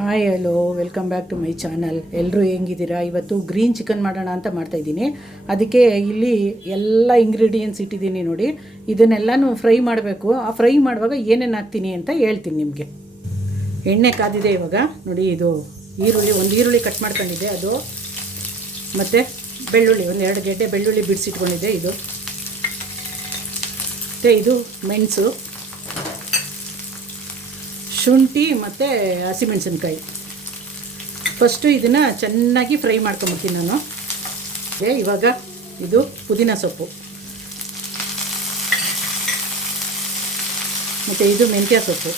Hi hello welcome back to my channel. ಎಲ್ಲರೂ ಹೆಂಗಿದ್ದೀರಾ? ಇವತ್ತು ಗ್ರೀನ್ ಚಿಕನ್ ಮಾಡೋಣ ಅಂತ ಮಾಡ್ತಾಯಿದ್ದೀನಿ. ಅದಕ್ಕೆ ಇಲ್ಲಿ ಎಲ್ಲ ಇಂಗ್ರೀಡಿಯೆಂಟ್ಸ್ ಇಟ್ಟಿದ್ದೀನಿ ನೋಡಿ. ಇದನ್ನೆಲ್ಲನೂ ಫ್ರೈ ಮಾಡಬೇಕು. ಆ ಫ್ರೈ ಮಾಡುವಾಗ ಏನೇನು ಹಾಕ್ತೀನಿ ಅಂತ ಹೇಳ್ತೀನಿ ನಿಮಗೆ. ಎಣ್ಣೆ ಕಾದಿದೆ ಇವಾಗ ನೋಡಿ. ಇದು ಒಂದು ಈರುಳ್ಳಿ ಕಟ್ ಮಾಡ್ಕೊಂಡಿದ್ದೆ ಅದು, ಮತ್ತು ಬೆಳ್ಳುಳ್ಳಿ 2 ಗೆಡ್ಡೆ ಬೆಳ್ಳುಳ್ಳಿ ಬಿಡಿಸಿಟ್ಕೊಂಡಿದ್ದೆ ಇದು, ಮತ್ತು ಇದು ಮೆಣಸು, ಶುಂಠಿ ಮತ್ತು ಹಸಿಮೆಣಸಿನ್ಕಾಯಿ. ಫಸ್ಟು ಇದನ್ನು ಚೆನ್ನಾಗಿ ಫ್ರೈ ಮಾಡ್ಕೊಂಬಿಡ್ತೀನಿ ನಾನು. ಇವಾಗ ಇದು ಪುದೀನ ಸೊಪ್ಪು, ಮತ್ತು ಇದು ಮೆಂತ್ಯ ಸೊಪ್ಪು,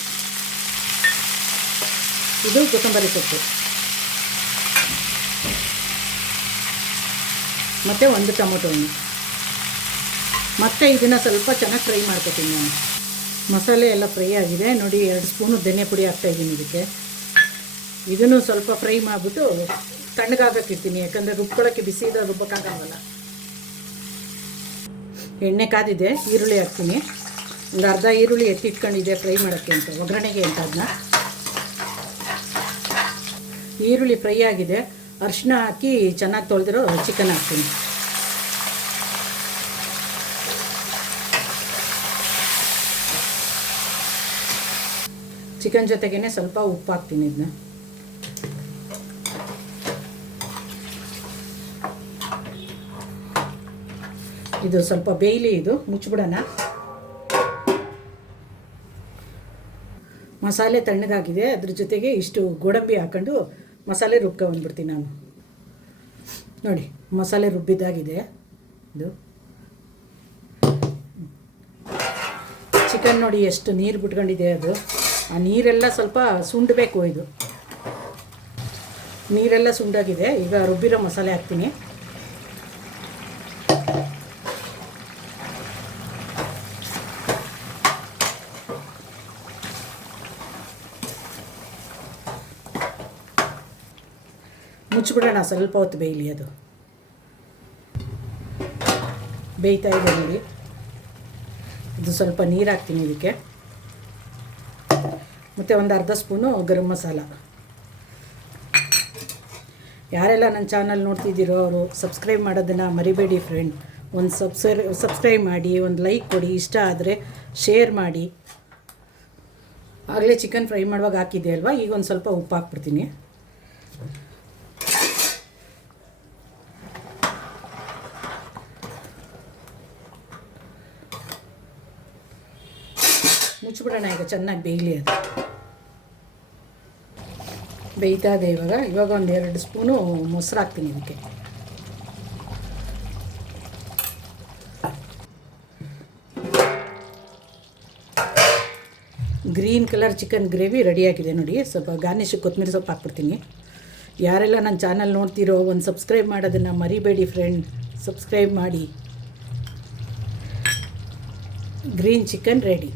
ಇದು ಕೊತ್ತಂಬರಿ ಸೊಪ್ಪು, ಮತ್ತು 1 ಟೊಮೊಟೊ ಹಣ್ಣು. ಮತ್ತು ಇದನ್ನು ಸ್ವಲ್ಪ ಚೆನ್ನಾಗಿ ಫ್ರೈ ಮಾಡ್ಕೊತೀನಿ ನಾನು. ಮಸಾಲೆ ಎಲ್ಲ ಫ್ರೈ ಆಗಿದೆ ನೋಡಿ. 2 ಸ್ಪೂನು ಧನಿಯಾ ಪುಡಿ ಹಾಕ್ತಾಯಿದ್ದೀನಿ ಇದಕ್ಕೆ. ಇದನ್ನು ಸ್ವಲ್ಪ ಫ್ರೈ ಮಾಡಿಬಿಟ್ಟು ತಣ್ಣಗಾಗಕ್ಕಿರ್ತೀನಿ, ಯಾಕಂದರೆ ರುಬ್ಕೊಳ್ಳೋಕ್ಕೆ ಬಿಸಿ ಇದ್ರೆ ರುಬ್ಬಕ್ಕಾಗಲ್ಲ. ಎಣ್ಣೆ ಕಾದಿದೆ, ಈರುಳ್ಳಿ ಹಾಕ್ತೀನಿ. ಒಂದು ಅರ್ಧ ಈರುಳ್ಳಿ ಎತ್ತಿಟ್ಕೊಂಡಿದ್ದೆ ಫ್ರೈ ಮಾಡೋಕ್ಕೆ ಅಂತ, ಒಗ್ಗರಣೆಗೆ ಅಂತ. ಅದನ್ನ ಈರುಳ್ಳಿ ಫ್ರೈ ಆಗಿದೆ, ಅರಿಶಿನ ಹಾಕಿ ಚೆನ್ನಾಗಿ ತೊಳೆದಿರೋ ಚಿಕನ್ ಹಾಕ್ತೀನಿ. ಚಿಕನ್ ಜೊತೆಗೇ ಸ್ವಲ್ಪ ಉಪ್ಪು ಹಾಕ್ತೀನಿ. ಇದನ್ನ ಇದು ಸ್ವಲ್ಪ ಬೇಯಲಿ, ಇದು ಮುಚ್ಚಿಬಿಡೋಣ. ಮಸಾಲೆ ತಣ್ಣಗಾಗಿದೆ, ಅದ್ರ ಜೊತೆಗೆ ಇಷ್ಟು ಗೋಡಂಬಿ ಹಾಕ್ಕೊಂಡು ಮಸಾಲೆ ರುಬ್ಕೊಂಡ್ಬಿಡ್ತೀನಿ ನಾನು. ನೋಡಿ ಮಸಾಲೆ ರುಬ್ಬಿದ್ದಾಗಿದೆ. ಇದು ಚಿಕನ್ ನೋಡಿ ಎಷ್ಟು ನೀರು ಬಿಟ್ಕೊಂಡಿದೆ. ಅದು ಆ ನೀರೆಲ್ಲ ಸ್ವಲ್ಪ ಸುಂಡಬೇಕು. ಇದು ನೀರೆಲ್ಲ ಸುಂಡಾಗಿದೆ. ಈಗ ರುಬ್ಬಿರೋ ಮಸಾಲೆ ಹಾಕ್ತೀನಿ. ಮುಚ್ಚಿಬಿಡೋಣ, ಸ್ವಲ್ಪ ಹೊತ್ತು ಬೇಯಲಿ. ಅದು ಬೇಯ್ತಾ ಇದೆ ನೋಡಿ. ಇದು ಸ್ವಲ್ಪ ನೀರು ಹಾಕ್ತೀನಿ ಇದಕ್ಕೆ, ಮತ್ತು ಒಂದು ಅರ್ಧ ಸ್ಪೂನು ಗರಂ ಮಸಾಲ. ಯಾರೆಲ್ಲ ನನ್ನ ಚಾನಲ್ ನೋಡ್ತಿದ್ದೀರೋ ಅವರು ಸಬ್ಸ್ಕ್ರೈಬ್ ಮಾಡೋದನ್ನು ಮರಿಬೇಡಿ ಫ್ರೆಂಡ್. ಒಂದು ಸಬ್ಸ್ಕ್ರೈಬ್ ಮಾಡಿ, ಒಂದು ಲೈಕ್ ಕೊಡಿ, ಇಷ್ಟ ಆದರೆ ಶೇರ್ ಮಾಡಿ. ಆಗಲೇ ಚಿಕನ್ ಫ್ರೈ ಮಾಡುವಾಗ ಹಾಕಿದ್ದೆ ಅಲ್ವಾ, ಈಗ ಒಂದು ಸ್ವಲ್ಪ ಉಪ್ಪು ಹಾಕ್ಬಿಡ್ತೀನಿ. ಮುಚ್ಚಿಬಿಡೋಣ, ಈಗ ಚೆನ್ನಾಗಿ ಬೇಯಲಿ. ಅದು ಬೇಯ್ತಾ ಇದೆ ಇವಾಗ ಒಂದು 2 ಸ್ಪೂನು ಮೊಸರು ಹಾಕ್ತೀನಿ ಇದಕ್ಕೆ. ಗ್ರೀನ್ ಕಲರ್ ಚಿಕನ್ ಗ್ರೇವಿ ರೆಡಿಯಾಗಿದೆ ನೋಡಿ. ಸ್ವಲ್ಪ ಗಾರ್ನಿಶ್ ಕೊತ್ತಂಬರಿ ಸೊಪ್ಪು ಹಾಕ್ಬಿಡ್ತೀನಿ. ಯಾರೆಲ್ಲ ನನ್ನ ಚಾನಲ್ ನೋಡ್ತಿರೋ ಒಂದು ಸಬ್ಸ್ಕ್ರೈಬ್ ಮಾಡೋದನ್ನು ಮರಿಬೇಡಿ ಫ್ರೆಂಡ್, ಸಬ್ಸ್ಕ್ರೈಬ್ ಮಾಡಿ. Green chicken ready.